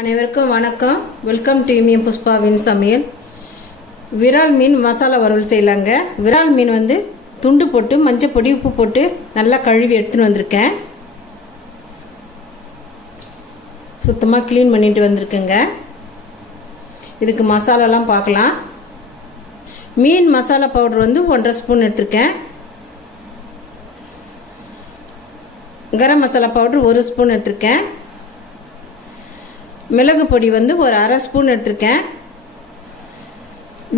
அனைவருக்கும் வணக்கம். Welcome to M புஷ்பாவின் சமையல். விரால் மீன் மசாலா வறுவல் செய்யலாங்க. விரால் மீன் துண்டு போட்டு மஞ்சள் பொடி உப்பு போட்டு நல்லா கழுவி எடுத்துன்னு வந்திருக்கேன். சுத்தமாக க்ளீன் பண்ணிட்டு வந்திருக்கேங்க. இதுக்கு மசாலாலாம் பார்க்கலாம். மீன் மசாலா பவுடர் 1.5 ஸ்பூன் எடுத்திருக்கேன். கரம் மசாலா பவுடர் 1 ஸ்பூன் எடுத்திருக்கேன். மிளகு பொடி ஒரு அரை ஸ்பூன் எடுத்திருக்கேன்.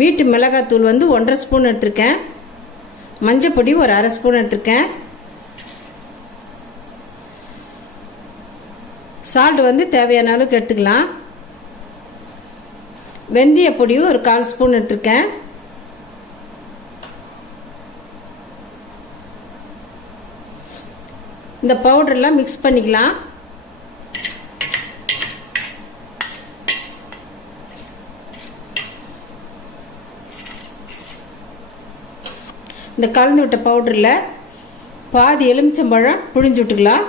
வீட்டு மிளகாத்தூள் 1.5 ஸ்பூன் எடுத்திருக்கேன். மஞ்சள் பொடி ஒரு அரை ஸ்பூன் எடுத்திருக்கேன். சால்ட் தேவையான அளவுக்கு எடுத்துக்கலாம். வெந்தய பொடி ஒரு 1/4 ஸ்பூன் எடுத்திருக்கேன். இந்த பவுடர்லாம் மிக்ஸ் பண்ணிக்கலாம். இந்த கலந்து விட்ட பவுடரில் பாதி எலுமிச்சம்பழம் புழிஞ்சு விட்டுக்கலாம்.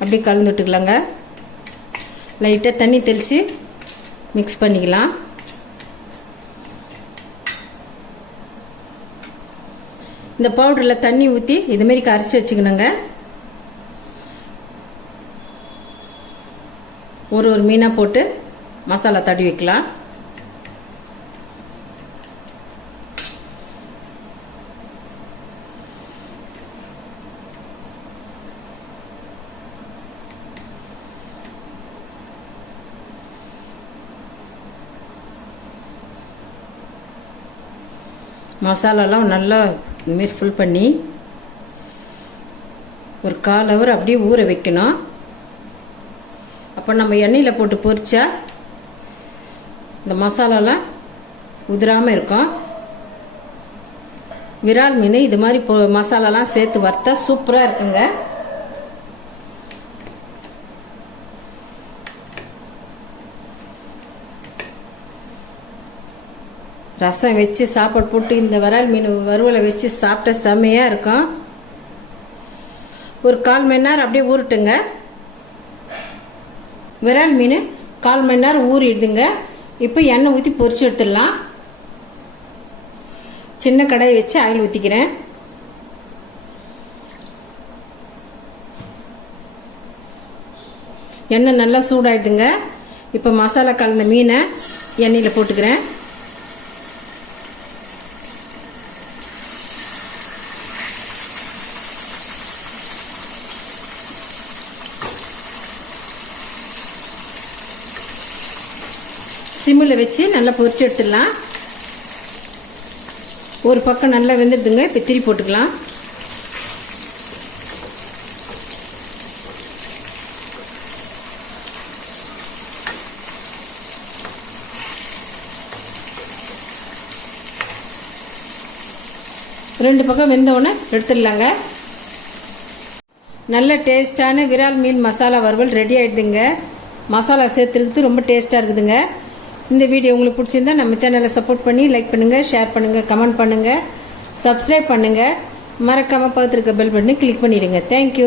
அப்படி கலந்து விட்டுக்கலாங்க. லைட்டாக தண்ணி தெளித்து மிக்ஸ் பண்ணிக்கலாம். இந்த பவுடரில் தண்ணி ஊற்றி இதுமாரி கரைச்சி வச்சுக்கணுங்க. ஒரு மீனாக போட்டு மசாலா தடவி வைக்கலாம். மசாலாலாம் நல்லா இதுமாரி ஃபுல் பண்ணி ஒரு 1/4 ஹவர் அப்படியே ஊற வைக்கணும். அப்போ நம்ம எண்ணெயில் போட்டு பொரிச்சா இந்த மசாலாலாம் உதிராமல் இருக்கும். விரால் மீன் இது மாதிரி மசாலாலாம் சேர்த்து வறுத்தா சூப்பராக இருக்குங்க. ரசம் வச்சு சாப்பாடு போட்டு இந்த விரால் மீன் வறுவலை வச்சு சாப்பிட்ட செம்மையாக இருக்கும். ஒரு 1/4 மணி நேரம் அப்படியே ஊறட்டுங்க. விரால் மீன் 1/4 மணி நேரம் ஊறிடுதுங்க. இப்போ எண்ணெய் ஊற்றி பொரிச்சு எடுத்துடலாம். சின்ன கடாயை வச்சு ஆயில் ஊற்றிக்கிறேன். எண்ணெய் நல்லா சூடாயிடுதுங்க. இப்போ மசாலா கலந்த மீனை எண்ணெயில் போட்டுக்கிறேன். சிம்மில் வச்சு நல்லா பொரிச்சு எடுத்துடலாம். ஒரு பக்கம் நல்லா வெந்துடுதுங்க. இப்போ திரி போட்டுக்கலாம். ரெண்டு பக்கம் வெந்தவுடனே எடுத்துடலாங்க. நல்ல டேஸ்டான விரால் மீன் மசாலா வறுவல் ரெடி ஆயிடுதுங்க. மசாலா சேர்த்துருக்கு ரொம்ப டேஸ்டாக இருக்குதுங்க. இந்த வீடியோ உங்களுக்கு பிடிச்சிருந்தா நம்ம சேனலை சப்போர்ட் பண்ணி லைக் பண்ணுங்க, ஷேர் பண்ணுங்க, கமெண்ட் பண்ணுங்க, சப்ஸ்கிரைப் பண்ணுங்க. மறக்காம பக்கத்துல இருக்க பெல் பட்டனை கிளிக் பண்ணிடுங்க. தேங்க்யூ.